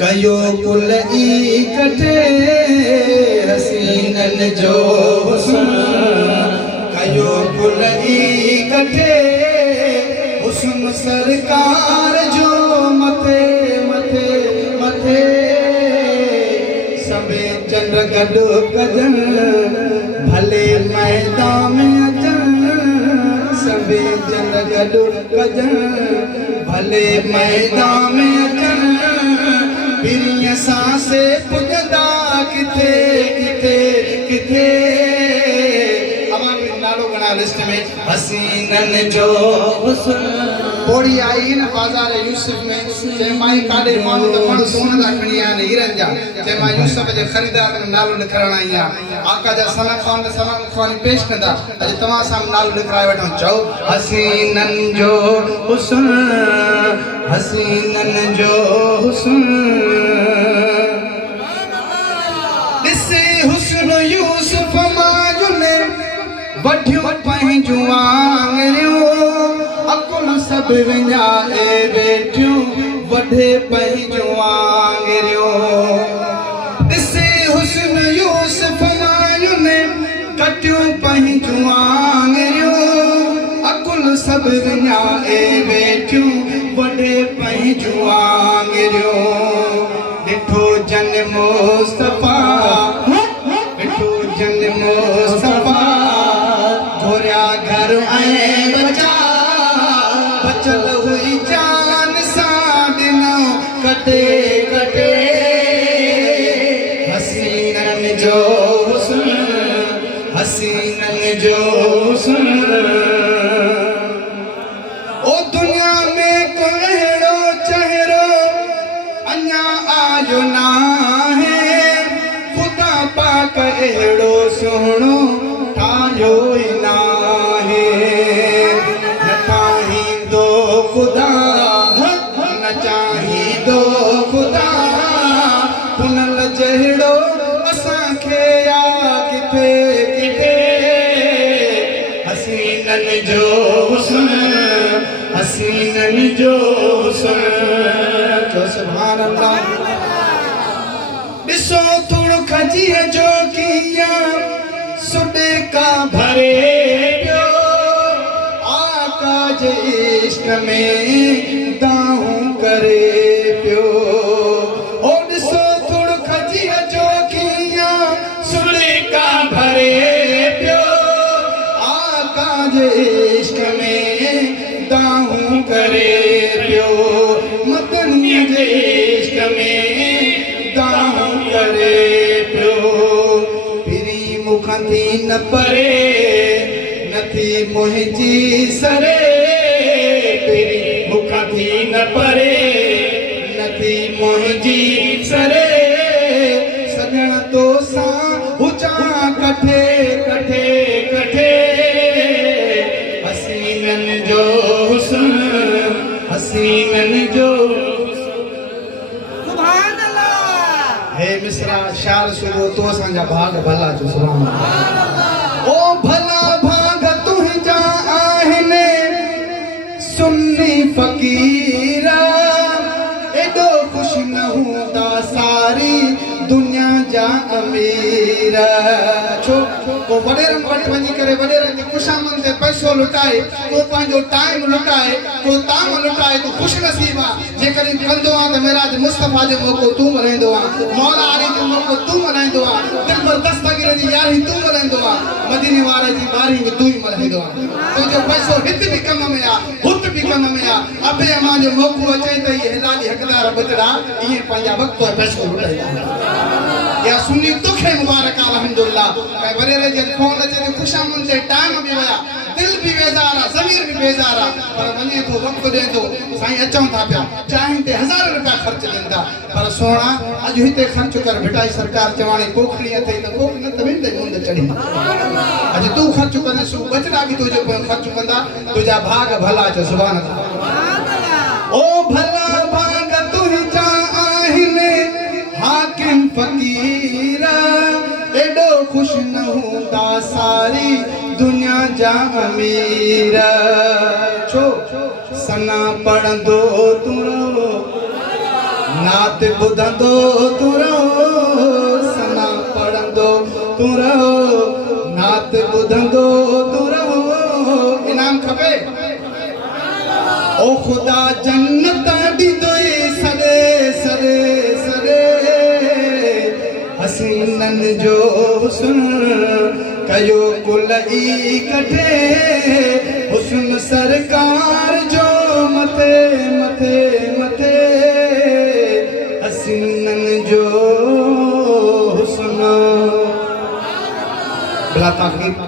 कयो कुल इकट्ठे हसीनन जो हुस्न कयो कुल इकट्ठे हुस्न सरकार जो मथे मथे मथे सबे चंड गॾु कजन भले मैदान में अचन सबे चंड गॾु कजन भले मैदान में अचन बिरिया सांसे पुजदा किथे किथे किथे हमारे नालो गणा लिस्ट में हसीनन जो हुस्न पोड़ी आई न बाजार यूसुफ में जे माई काडे मानू तो मानू सोन दा खणिया ने हीरन जा जे मां यूसुफ जे खरीदार ने नालो लिखराण आया आका जा सलाम खान पेश कंदा अज तमा साम नालो लिखराए वठो चओ हसीनन जो हुस्न हसीनन जो हुस्न दिसे हुस्न यूसुफ माजुने वठियो पंहिंजूं आङिरियूं अकुल सब विञाए वेठियूं वढे पंहिंजूं आङिरियूं दिसे हुस्न यूसुफ माजुने कटियूं पंहिंजूं आङिरियूं अकुल सब विञाए वेठियूं वढे पंहिंजूं आङिरियूं ॾिठो जन मुस्तफा ॾिठो जन मुस्तफा घोरिया घर ऐं बचा बचल हुई जान सां ॾिनो कटे कटे हसीनन जो हुस्न हसीनन जो हुस्न ओ दुनिया में को अहिड़ो चेहरो अञा आयो ना है खुदा पाक अहिड़ो सुहिणो ठाहियो ई ना है न चाहींदो खुदा न चाहींदो खुदा हुनल जहिड़ो असांखे या किथे किथे हसीनन जो हुस्न हसीनन जो हुस्न जो सुभान अल्लाह ॾिसो थोड़ो खजीअ जो कीअं सुॾे का भरे पियो आका जे इश्क में दाहूं करे पियो ओ ॾिसो थोड़ो खजीअ जो कीअं सुॾे का भरे पियो आका जे इश्क में दाहूं करे पियो मदनी जे इश्क में दाहूं करे पियो पिरी मुखां थी न परे नथी मुंहिंजी सरे पिरी मुखां थी न परे नथी मुंहिंजी सरे सजण तो सां हुचां कठे कठे कठे हसीनन जो हुस्न हसीनन जो सुभान अल्लाह हे मिसरा शाल सुबो तो असांजा भाग भला जो सुभान अल्लाह ओ भला भाग तुंहिंजा आहिनि सुन्नी फ़क़ीर एॾो ख़ुशि न हूंदा सारी दुनिया जा अमीर छो को वॾेरनि वटि वञी करे वॾेरनि जी ख़ुशामद ते पैसो लुटाए को पंहिंजो टाइम लुटाए को ताम लुटाए तो ख़ुशि नसीब आहे जेकॾहिं कंदो आहे त मेराज मुस्तफ़ा जो मौक़ो तूं मल्हाईंदो आहे मौला अली जो मौक़ो तूं मल्हाईंदो आहे दिलबर दस्तगीर जी यारी तूं मल्हाईंदो आहे मदीने वारे जी बारी बि तूं ई मल्हाईंदो आहे तुंहिंजो पैसो हिते बि कम में आहे हुते बि कम में आहे अबे अमां जो मौक़ो अचे त इहे हिलाली हक़दार बचड़ा इहे पंहिंजा वक़्त और पैसो लुटाईंदा या सुन्नी तोखे मुबारक अल्हम्दुलिल्लाह ऐं वॾेरे जे फोन अचे त ख़ुशामद ते टाइम बि विया दिल भी बेज़ार आहे ज़मीर भी बेज़ार आहे पर वञे थो वक़्तु ॾिए थो साईं अचूं था पिया चांहि ते हज़ार रुपया ख़र्च ॾियनि था पर सोना अॼु हिते ख़र्च कर भिटाई सरकार चवाणी पोखड़ी अथई त पोख न त वेंदे मुंद चढ़ी अॼु तूं ख़र्च कंदे सू बचड़ा बि तुंहिंजो ख़र्च कंदा तुंहिंजा भाग भला जो सुभान अल्लाह ओ भला भाग तुंहिंजा आहिनि हाकिम फ़क़ीर एॾो ख़ुशि न हूंदा सारी दुनिया जा अमीर छो सना पढ़ंदो तुरो नात ॿुधंदो तूं रहो सना पढ़ंदो तूं रहो नात ॿुधंदो तूं रहो इनाम खपे ओ ख़ुदा जन्नत ॾींदोई सॾे सॾे सॾे हसीननि जो हुस्न कयो कुल ई कठे हुस्न सरकार जो मथे मथे मथे हसीननि जो हुस्न भला ताक़ीद